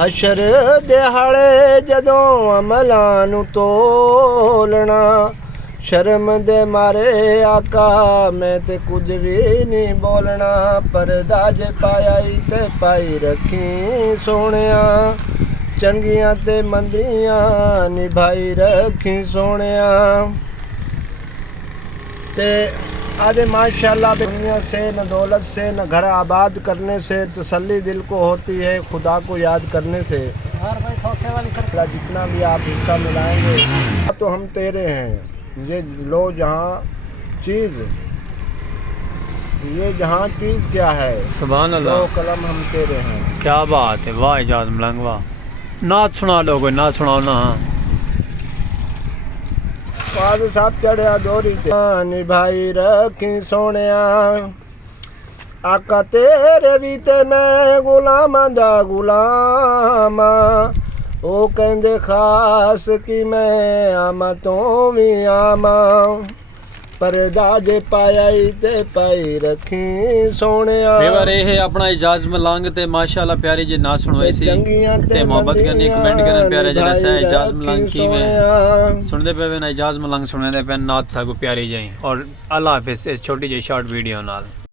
ਹਸ਼ਰ ਦਿਹਾੜੇ ਜਦੋਂ ਅਮਲਾਂ ਨੂੰ ਤੋਲਣਾ, ਸ਼ਰਮ ਦੇ ਮਾਰੇ ਆਕਾ ਮੈਂ ਤੇ ਕੁਝ ਵੀ ਨਹੀਂ ਬੋਲਣਾ। ਪਰਦਾ ਜੇ ਪਾਇਆ ਈ ਤੇ ਪਾਈ ਰੱਖੀ ਸੋਹਣਿਆ, ਚੰਗੀਆਂ ਤੇ ਮੰਦੀਆਂ ਨਿਭਾਈ ਰੱਖੀ ਸੋਹਣਿਆ। ते आज माशाल्लाह दुनिया से न दौलत से न घर आबाद करने से तसल्ली दिल को होती है, खुदा को याद करने से। जितना भी आप हिस्सा मिलाएंगे तो हम तेरे हैं। ये लो जहाँ चीज़, ये जहाँ चीज़ क्या है, सुभान अल्लाह, दो कलम हम तेरे हैं। क्या बात है, वाह इजाज़ मलंग वाह। नात सुना लो, कोई नात सुनाओ ना। हाँ पाद साहब चढ़िया दोरी निभाई रखी सोनिया, आका तेरे भी ते मैं गुलामां दा गुलाम। ओ कहंदे खास कि मैं आमा तो भी आमा, परदा जे पाया ही ते पाई रखी सोनिया। बेवा रे है अपना इजाज़ मलंग ते माशाल्लाह प्यारी जी नात सुनवाई सी ते मोहब्बत करनी कमेंट करन प्यारे जेड़ा से इजाज़ मलंग की में सुनदे पे ना इजाज़ मलंग सुनदे पे नात सागो प्यारी जी। और अल्लाह हाफिज़ इस छोटी जी शॉर्ट वीडियो नाल।